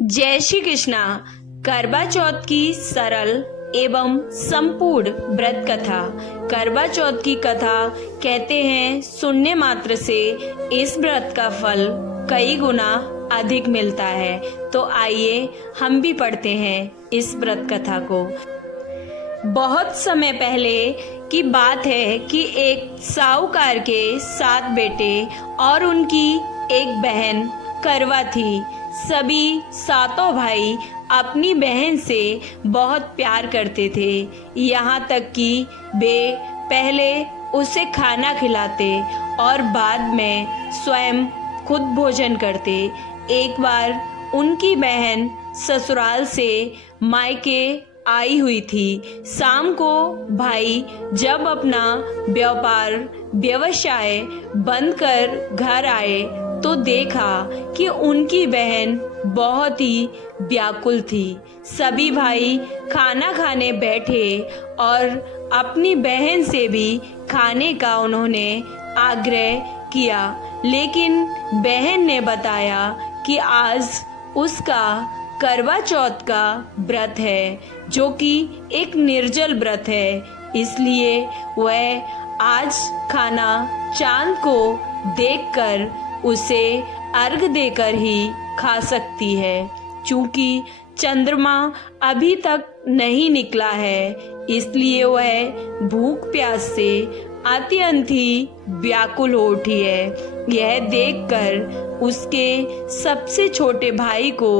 जय श्री कृष्णा। करवा चौथ की सरल एवं संपूर्ण व्रत कथा। करवा चौथ की कथा कहते हैं सुनने मात्र से इस व्रत का फल कई गुना अधिक मिलता है। तो आइए हम भी पढ़ते हैं इस व्रत कथा को। बहुत समय पहले की बात है कि एक साहूकार के 7 बेटे और उनकी एक बहन करवा थी। सभी 7 भाई अपनी बहन से बहुत प्यार करते थे, यहाँ तक कि वे पहले उसे खाना खिलाते और बाद में स्वयं खुद भोजन करते। एक बार उनकी बहन ससुराल से मायके आई हुई थी। शाम को भाई जब अपना व्यवसाय बंद कर घर आए तो देखा कि उनकी बहन बहुत ही व्याकुल थी। सभी भाई खाना खाने बैठे और अपनी बहन से भी खाने का उन्होंने आग्रह किया, लेकिन बहन ने बताया कि आज उसका करवा चौथ का व्रत है, जो कि एक निर्जल व्रत है, इसलिए वह आज खाना चांद को देखकर उसे अर्घ देकर ही खा सकती है। चूंकि चंद्रमा अभी तक नहीं निकला है, इसलिए वह भूख प्यास से अत्यंत ही व्याकुल हो उठी है। यह देखकर उसके सबसे छोटे भाई को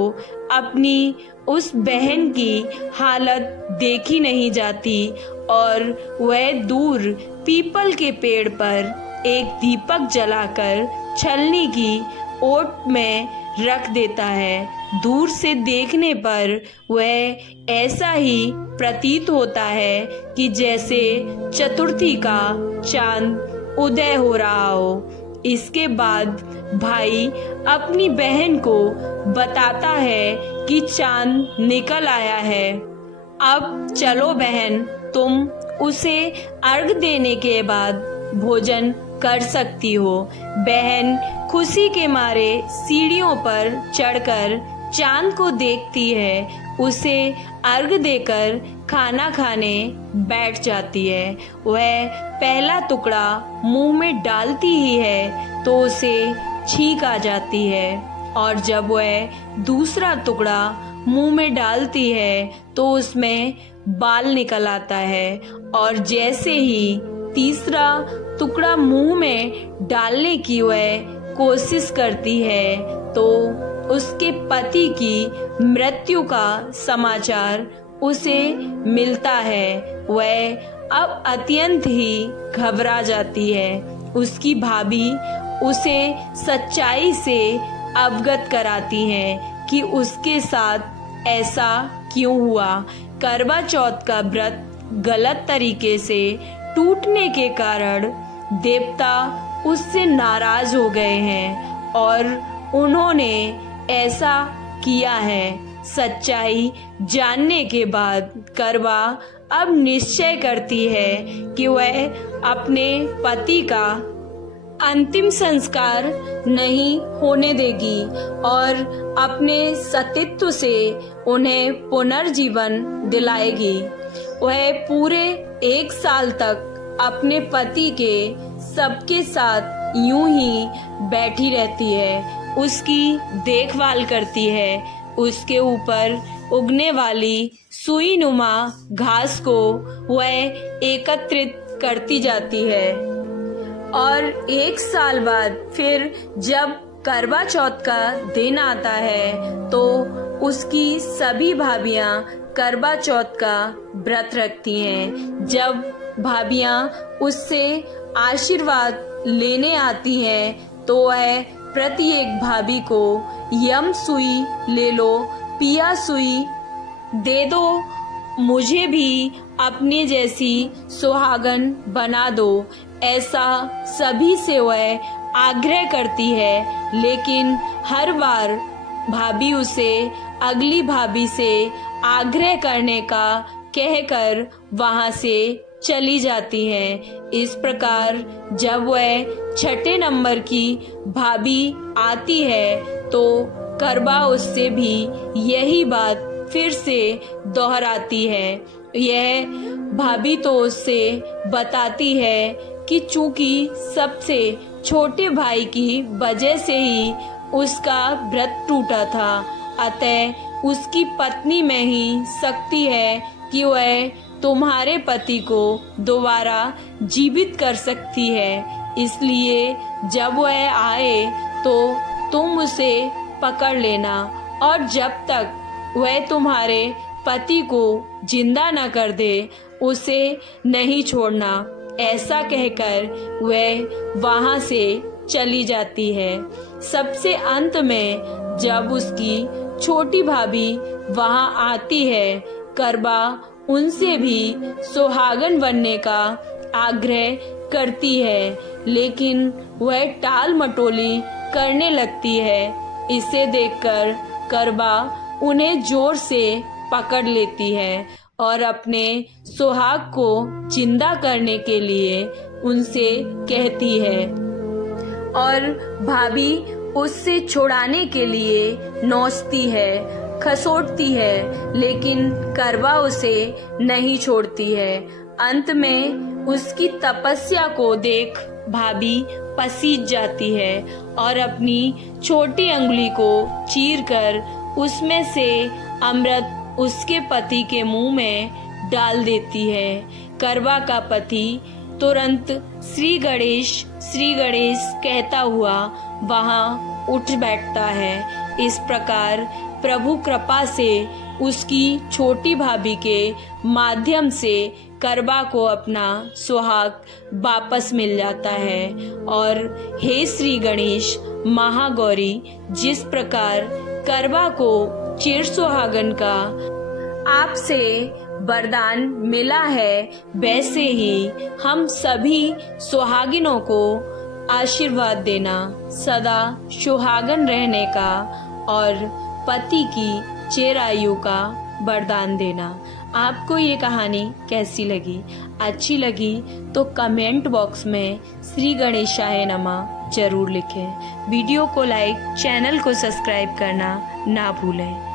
अपनी उस बहन की हालत देखी नहीं जाती और वह दूर पीपल के पेड़ पर एक दीपक जलाकर छलनी की ओट में रख देता है। दूर से देखने पर वह ऐसा ही प्रतीत होता है कि जैसे चतुर्थी का चांद उदय हो रहा हो। इसके बाद भाई अपनी बहन को बताता है कि चांद निकल आया है। अब चलो बहन, तुम उसे अर्घ देने के बाद भोजन कर सकती हो। बहन खुशी के मारे सीढ़ियों पर चढ़कर चांद को देखती है, उसे अर्घ देकर खाना खाने बैठ जाती है। वह पहला टुकड़ा मुंह में डालती ही है तो उसे छींक आ जाती है, और जब वह दूसरा टुकड़ा मुंह में डालती है तो उसमें बाल निकल आता है, और जैसे ही तीसरा टुकड़ा मुंह में डालने की वह कोशिश करती है तो उसके पति की मृत्यु का समाचार उसे मिलता है। वह अब अत्यंत ही घबरा जाती है। उसकी भाभी उसे सच्चाई से अवगत कराती हैं कि उसके साथ ऐसा क्यों हुआ। करवा चौथ का व्रत गलत तरीके से टूटने के कारण देवता उससे नाराज हो गए हैं और उन्होंने ऐसा किया है। सच्चाई जानने के बाद करवा अब निश्चय करती है कि वह अपने पति का अंतिम संस्कार नहीं होने देगी और अपने सतीत्व से उन्हें पुनर्जीवन दिलाएगी। वह पूरे 1 साल तक अपने पति के सबके साथ यूं ही बैठी रहती है, उसकी देखभाल करती है, उसके ऊपर उगने वाली सुई नुमा घास को वह एकत्रित करती जाती है। और 1 साल बाद फिर जब करवा चौथ का दिन आता है तो उसकी सभी भाभियां करवा चौथ का व्रत रखती हैं। जब भाभियां उससे आशीर्वाद लेने आती हैं तो वह प्रत्येक भाभी को यम सुई ले लो, पिया सुई दे दो, मुझे भी अपने जैसी सुहागन बना दो, ऐसा सभी से वह आग्रह करती है। लेकिन हर बार भाभी उसे अगली भाभी से आग्रह करने का कहकर वहां से चली जाती हैं। इस प्रकार जब वह 6ठे नंबर की भाभी आती है तो करवा उससे भी यही बात फिर से दोहराती है। यह भाभी तो उससे बताती है कि चूंकि सबसे छोटे भाई की वजह से ही उसका व्रत टूटा था, अतः उसकी पत्नी में ही शक्ति है कि वह तुम्हारे पति को दोबारा जीवित कर सकती है। इसलिए जब वह आए तो तुम उसे पकड़ लेना और जब तक वह तुम्हारे पति को जिंदा न कर दे उसे नहीं छोड़ना। ऐसा कहकर वह वहां से चली जाती है। सबसे अंत में जब उसकी छोटी भाभी वहां आती है, करवा उनसे भी सुहागन बनने का आग्रह करती है, लेकिन वह टाल मटोली करने लगती है। इसे देखकर करवा उन्हें जोर से पकड़ लेती है और अपने सुहाग को जिंदा करने के लिए उनसे कहती है और भाभी उससे छुड़ाने के लिए नोचती है, खसोटती है, लेकिन करवा उसे नहीं छोड़ती है। अंत में उसकी तपस्या को देख भाभी पसीज जाती है और अपनी छोटी अंगुली को चीरकर उसमें से अमृत उसके पति के मुंह में डाल देती है। करवा का पति तुरंत श्री गणेश कहता हुआ वहां उठ बैठता है। इस प्रकार प्रभु कृपा से उसकी छोटी भाभी के माध्यम से करवा को अपना सुहाग वापस मिल जाता है। और हे श्री गणेश महागौरी, जिस प्रकार करवा को चिर सुहागन का आपसे वरदान मिला है, वैसे ही हम सभी सुहागिनों को आशीर्वाद देना, सदा सुहागन रहने का और पति की चिरायु का वरदान देना। आपको ये कहानी कैसी लगी? अच्छी लगी तो कमेंट बॉक्स में श्री गणेशाय नमः जरूर लिखें। वीडियो को लाइक, चैनल को सब्सक्राइब करना ना भूलें।